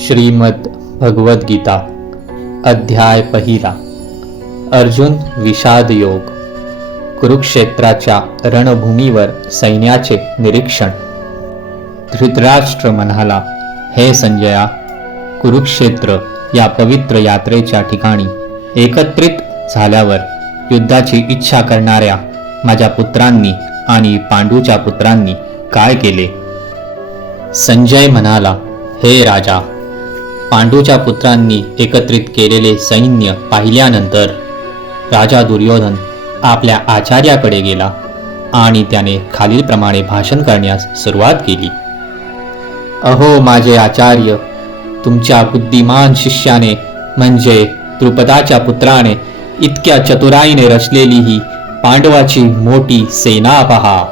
श्रीमद भगवद गीता अध्याय पहिला. अर्जुन विषाद योग. कुरुक्षेत्राच्या रणभूमीवर सैन्याचे निरीक्षण. धृतराष्ट्र म्हणाला, हे संजया, कुरुक्षेत्र या पवित्र यात्रेच्या ठिकाणी एकत्रित झाल्यावर युद्धाची इच्छा करणाऱ्या माझ्या पुत्रांनी आणि पांडूच्या पुत्रांनी काय केले? संजय म्हणाला, हे राजा, पांडूच्या पुत्रांनी एकत्रित केलेले सैन्य पाहिल्यानंतर राजा दुर्योधन आपल्या आचार्याकडे गेला आणि त्याने खालीलप्रमाणे भाषण करण्यास सुरुवात केली. अहो माझे आचार्य, तुमच्या बुद्धिमान शिष्याने म्हणजे द्रुपदाच्या पुत्राने इतक्या चतुराईने रचलेली ही पांडवाची मोठी सेना पहा.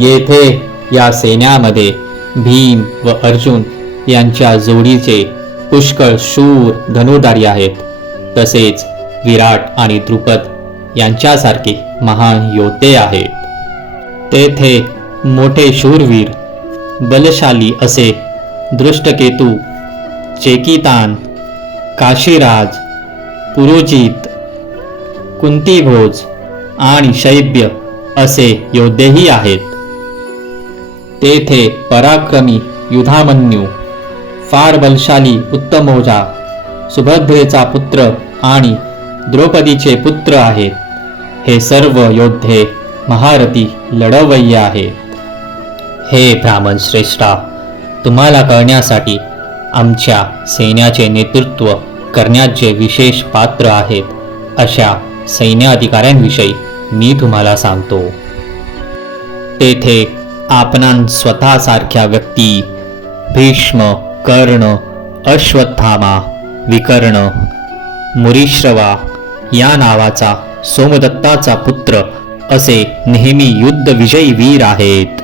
येथे या सैन्यामध्ये भीम व अर्जुन यांच्या जोडीचे पुष्कळ शूर धनुर्धारी आहेत. तसेच विराट आणि द्रुपद यांच्यासारखे महान योद्धे आहेत. तेथे मोठे शूरवीर बलशाली असे दृष्टकेतू, चेकितान, काशीराज, पुरोजित, कुंतीभोज आणि शैब्य असे योद्धेही आहेत. तेथे पराक्रमी युधामन्यू, फार बलशाली उत्तमौजा, सुभद्रेचा पुत्र आणि द्रौपदीचे पुत्र आहेत. हे सर्व योद्धे महारथी लढवय्ये आहेत. हे ब्राह्मण श्रेष्ठा, तुम्हाला कळण्यासाठी आमच्या सैन्याचे नेतृत्व करण्यात जे विशेष पात्र आहेत अशा सैन्याधिकाऱ्यांविषयी मी तुम्हाला सांगतो. तेथे आपणां स्वतःसारख्या व्यक्ती भीष्म, कर्ण, अश्वत्थामा, विकर्ण, मुरीश्रवा या नावाचा सोमदत्ताचा पुत्र असे नेहमी युद्धविजयी वीर आहेत.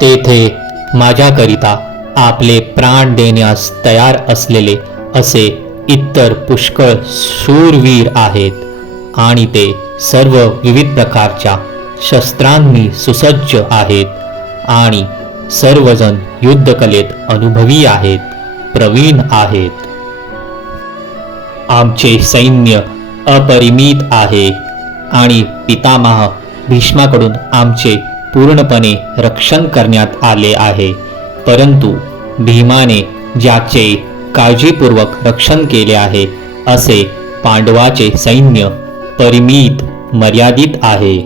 तेथे माझ्याकरिता आपले प्राण देण्यास तयार असलेले असे इतर पुष्कळ शूरवीर आहेत आणि ते सर्व विविध प्रकारच्या शस्त्रांनी सुसज्ज आहेत आणि सर्वजण युद्धकलेत अनुभवी आहेत, प्रवीण आहेत. आमचे सैन्य अपरिमित आहे आणि पितामह भीष्माकडून आमचे पूर्णपणे रक्षण करण्यात आले आहे. परंतु भीमाने ज्याचे काळजीपूर्वक रक्षण केले आहे असे पांडवाचे सैन्य परिमित, मर्यादित आहे.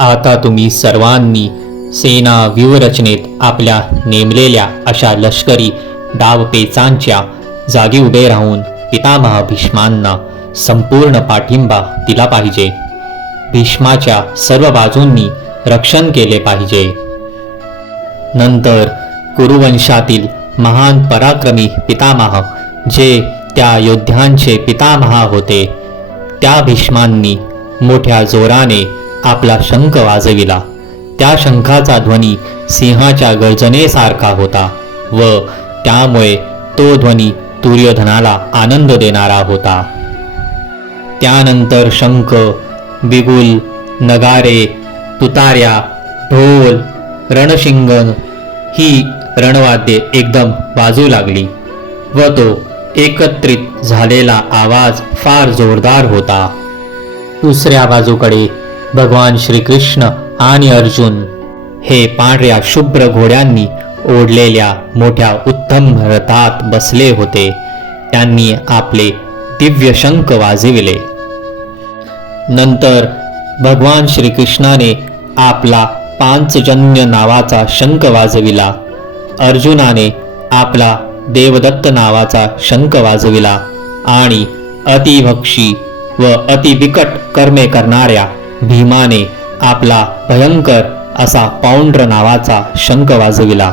आता तुम्ही सर्वांनी सेना व्यूहरचनेत आपल्या नेमलेल्या अशा लष्करी डावपेचांच्या जागी उभे राहून पितामह भीष्मांना संपूर्ण पाठिंबा दिला पाहिजे. भीष्माच्या सर्व बाजूंनी रक्षण केले पाहिजे. नंतर कुरुवंशातील महान पराक्रमी पितामह जे त्या योद्ध्यांचे पितामह होते, त्या भीष्मांनी मोठ्या जोराने आपला शंख वाजविला. त्या शंखाचा ध्वनी सिंहाच्या गर्जनेसारखा होता व त्यामुळे तो ध्वनी दुर्योधनाला आनंद देणारा होता. त्यानंतर शंख, बिगुल, नगारे, तुतार्या, ढोल, रणशिंगण ही रणवाद्ये एकदम वाजू लागली व तो एकत्रित झालेला आवाज फार जोरदार होता. दुसऱ्या बाजूकडे भगवान श्रीकृष्ण आणि अर्जुन हे पांढऱ्या शुभ्र घोड्यांनी ओढलेल्या मोठ्या उत्तम रथात बसले होते. त्यांनी आपले दिव्य शंख वाजविले. नंतर भगवान श्रीकृष्णाने आपला पांचजन्य नावाचा शंख वाजविला. अर्जुनाने आपला देवदत्त नावाचा शंख वाजविला आणि अतिभक्षी व अतिबिकट कर्मे करणाऱ्या भीमाने आपला भयंकर असा पौंड्र नावाचा शंख वाजविला.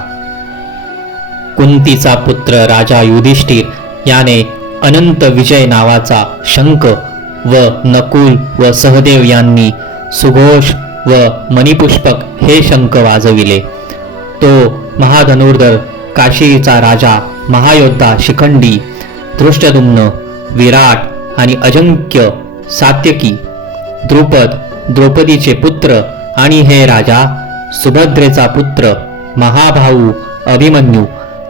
कुंतीचा पुत्र राजा युधिष्ठिर याने अनंत विजय नावाचा शंख व नकुल व सहदेव यांनी सुघोष व मणिपुष्पक हे शंख वाजविले. तो महाधनुर्धर काशीचा राजा महायोद्धा शिखंडी, धृष्टद्युम्न, विराट आणि अजिंक्य, सात्यकी, द्रुपद, द्रौपदीचे पुत्र आणि हे राजा सुभद्रेचा पुत्र महाभाऊ अभिमन्यू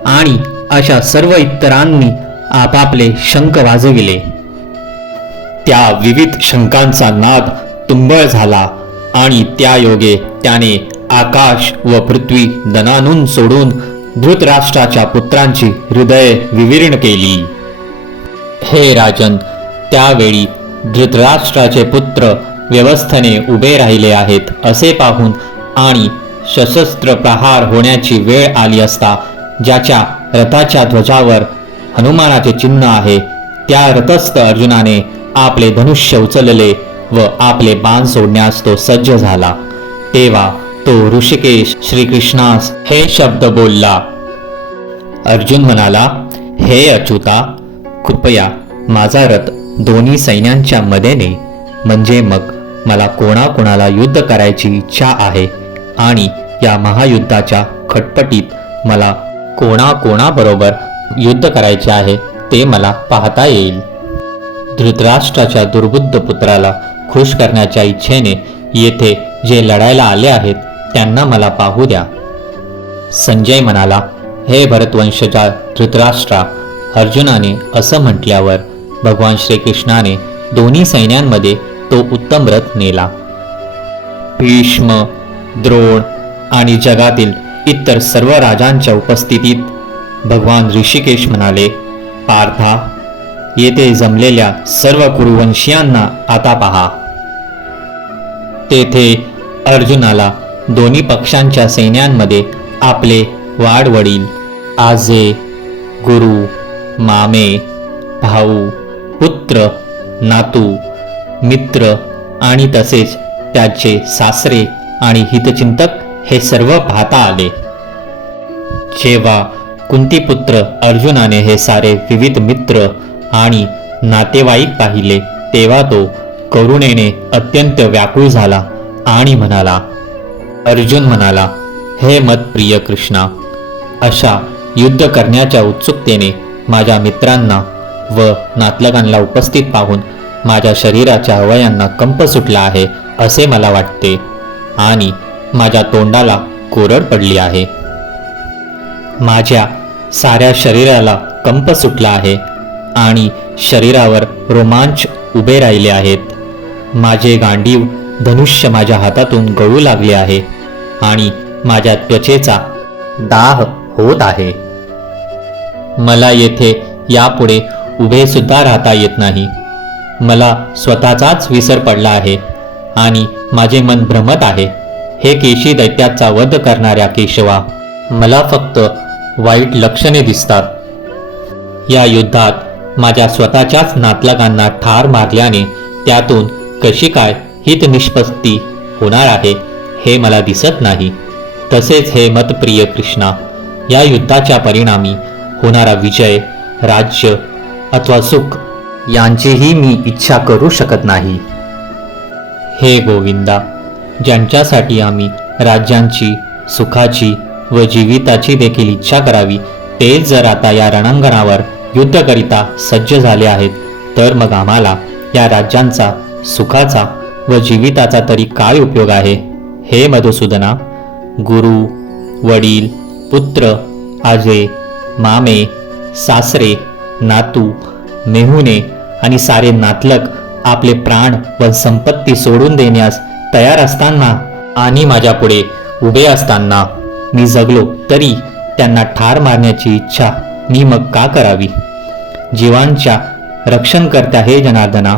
आणि अशा सर्व इतरांनी आपापले शंख वाजविले. त्या विविध शंखांचा नाद तुंबळ झाला आणि त्या योगे त्याने आकाश व पृथ्वी दणानून सोडून धृतराष्ट्राच्या पुत्रांची हृदय विवीर्ण केली. हे राजन, त्यावेळी धृतराष्ट्राचे पुत्र व्यवस्थेने उभे राहिले आहेत असे पाहून आणि सशस्त्र प्रहार होण्याची वेळ आली असता ज्याच्या रथाच्या ध्वजावर हनुमानाचे चिन्ह आहे, त्या रथस्थ अर्जुनाने आपले धनुष्य उचलले व आपले बाण सोडण्यास तो सज्ज झाला. तेव्हा तो ऋषिकेश श्रीकृष्णास हे शब्द बोलला. अर्जुन म्हणाला, हे अच्युता, कृपया माझा रथ दोन्ही सैन्यांच्या मध्ये ने, म्हणजे मग मला कोणाकोणाला युद्ध करायची इच्छा आहे आणि या महायुद्धाच्या खटपटीत मला कोणाकोणाबरोबर युद्ध करायचे आहे ते मला पाहता येईल. धृतराष्ट्राच्या दुर्बुद्ध पुत्राला खुश करण्याच्या इच्छेने येथे जे लढायला आले आहेत त्यांना मला पाहू द्या. संजय म्हणाला, हे भरतवंशजा धृतराष्ट्रा, अर्जुनाने असं म्हटल्यावर भगवान श्रीकृष्णाने दोन्ही सैन्यांमध्ये तो उत्तम रथ नेला. भीष्म, द्रोण आणि जगातील इतर सर्व राजांच्या उपस्थितीत भगवान ऋषिकेश म्हणाले, पार्था, येथे जमलेल्या सर्व कुरुवंशीयांना आता पहा. तेथे अर्जुनाला दोन्ही पक्षांच्या सैन्यांमध्ये आपले वाडवडील, आजे, गुरु, मामे, भाऊ, पुत्र, नातू, मित्र आणि तसेच त्याचे सासरे आणि हितचिंतक हे सर्व पाहता आले. जेव्हा कुंतीपुत्र अर्जुनाने हे सारे विविध मित्र आणि नातेवाईक पाहिले तेव्हा तो करुणेने अत्यंत व्याकुळ झाला आणि म्हणाला. अर्जुन म्हणाला, हे मतप्रिय कृष्णा, अशा युद्ध करण्याच्या उत्सुकतेने माझ्या मित्रांना व नातलगांना उपस्थित पाहून माझ्या शरीराच्या अवयांना कंप सुटला आहे असे मला वाटते आणि माझ्या तोंडाला कोरड पडली आहे. माझ्या साऱ्या शरीराला कंप सुटला आहे आणि शरीरावर रोमांच उभे राहिले आहेत. माझे गांडीव धनुष्य माझ्या हातातून गळू लागले आहे आणि माझ्या त्वचेचा दाह होत आहे. मला येथे यापुढे उभे सुद्धा राहता येत नाही. मला स्वतःचाच विसर पडला आहे आणि माझे मन भ्रमत आहे. हे केशी दैत्याचा वध करणाऱ्या केशवा, मला फक्त वाईट लक्षणे दिसतात. या युद्धात माझ्या स्वतःच्याच नातलगांना ठार मारल्याने त्यातून कशी काय हित निष्पत्ती होणार आहे हे मला दिसत नाही. तसेच हे मतप्रिय कृष्णा, या युद्धाच्या परिणामी होणारा विजय, राज्य अथवा सुख यांचीही मी इच्छा करू शकत नाही. हे गोविंदा, ज्यांच्यासाठी आम्ही राज्यांची, सुखाची व जीविताची देखील इच्छा करावी तेच जर आता या रणांगणावर युद्धकरिता सज्ज झाले आहेत, तर मग आम्हाला या राज्यांचा, सुखाचा व जीविताचा तरी काय उपयोग आहे? हे मधुसूदना, गुरु, वडील, पुत्र, आजे, मामे, सासरे, नातू, मेहुणे आणि सारे नातलग आपले प्राण व संपत्ती सोडून देण्यास तयार असताना आणि माझ्या पुढे उभे असताना मी जगलो तरी त्यांना ठार मारण्याची इच्छा मी मग का करावी? जीवांच्या रक्षणकर्त्या हे जनार्दना,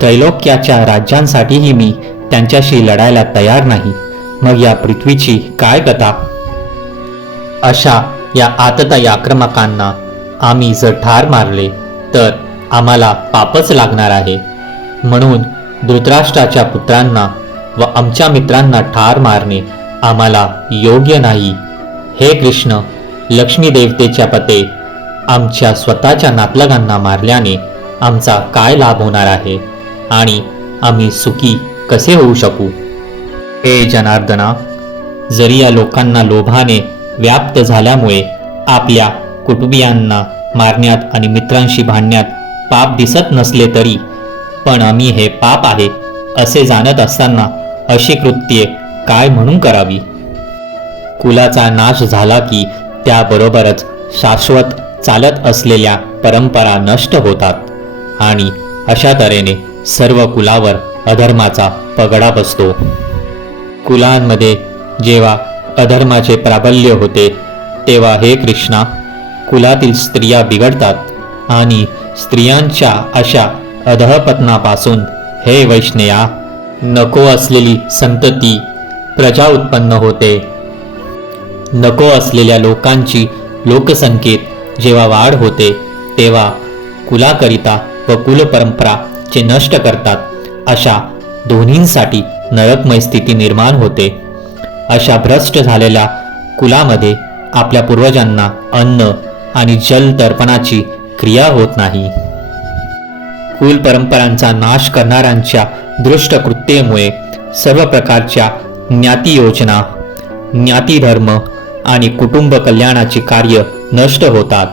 त्रैलोक्याच्या राज्यांसाठीही मी त्यांच्याशी लढायला तयार नाही. मग या पृथ्वीची काय कथा? अशा या आततायी आक्रमकांना आम्ही जर ठार मारले तर आम्हाला पापच लागणार आहे. म्हणून धृतराष्ट्राच्या पुत्रांना व आमच्या मित्रांना ठार मारणे आम्हाला योग्य नाही. हे कृष्ण, लक्ष्मी देवतेच्या पते, आमच्या स्वतःच्या नातलगांना मारल्याने आमचा काय लाभ होणार आहे आणि आम्ही सुखी कसे होऊ शकू? हे जनार्दना, जरी या लोकांना लोभाने व्याप्त झाल्यामुळे आपल्या कुटुंबियांना मारण्यात आणि मित्रांशी भांडण्यात पाप दिसत नसले तरी पण आम्ही हे पाप आहे असे जाणत असताना अशी कृत्ये काय म्हणून करावी? कुलाचा नाश झाला की त्याबरोबरच शाश्वत चालत असलेल्या परंपरा नष्ट होतात आणि अशा तऱ्हेने सर्व कुलावर अधर्माचा पगडा बसतो. कुलांमध्ये जेव्हा अधर्माचे प्राबल्य होते तेव्हा हे कृष्णा, कुलातील स्त्रिया बिघडतात आणि स्त्रियांच्या अशा अधःपतनापासून हे वैष्णया, नको असलेली संतती प्रजा उत्पन्न होते. नको असलेल्या लोकांची लोकसंख्येत जेव्हा वाढ होते तेव्हा कुलाकरिता व कुलपरंपराचे नष्ट करतात, अशा दोन्हींसाठी नरकमय स्थिती निर्माण होते. अशा भ्रष्ट झालेल्या कुलामध्ये आपल्या पूर्वजांना अन्न आणि जल तर्पणाची क्रिया होत नाही. कुल परंपरांचा नाश करणाऱ्यांच्या दृष्ट कृत्येमुळे सर्व प्रकारच्या ज्ञाती योजना, ज्ञाती धर्म आणि कुटुंब कल्याणाची कार्य नष्ट होतात.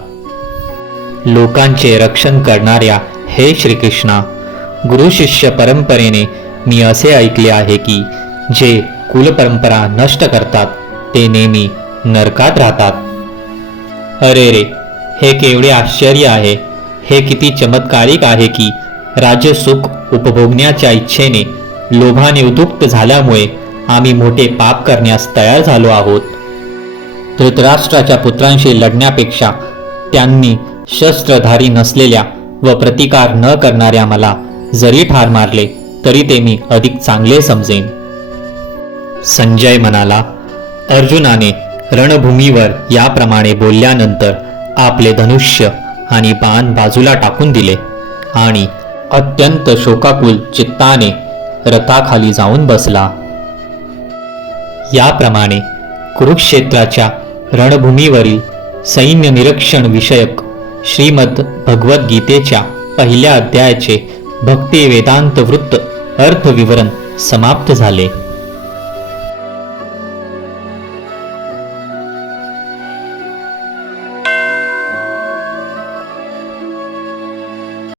लोकांचे रक्षण करणाऱ्या हे श्रीकृष्णा, गुरु शिष्य परंपरेने मी असे ऐकले आहे की जे कुलपरंपरा नष्ट करतात ते नेहमी नरकात राहतात. अरे रे, हे केवढे आश्चर्य आहे. हे किती चमत्कारिक आहे की राज्यसुख उपभोगण्याच्या इच्छेने लोभाने उद्युक्त झाल्यामुळे आम्ही मोठे पाप करण्यास तयार झालो आहोत. धृतराष्ट्राच्या पुत्रांशी लढण्यापेक्षा त्यांनी शस्त्रधारी नसलेल्या व प्रतिकार न करणाऱ्या मला जरी ठार मारले तरी ते मी अधिक चांगले समजेन. संजय म्हणाला, अर्जुनाने रणभूमीवर याप्रमाणे बोलल्यानंतर आपले धनुष्य आणि बाण बाजूला टाकून दिले आणि अत्यंत शोकाकुल चित्ताने रथाखाली जाऊन बसला. याप्रमाणे कुरुक्षेत्राच्या रणभूमीवरील सैन्य निरीक्षण विषयक श्रीमद भगवद्गीतेच्या पहिल्या अध्यायाचे भक्ती वेदांत वृत्त अर्थविवरण समाप्त झाले.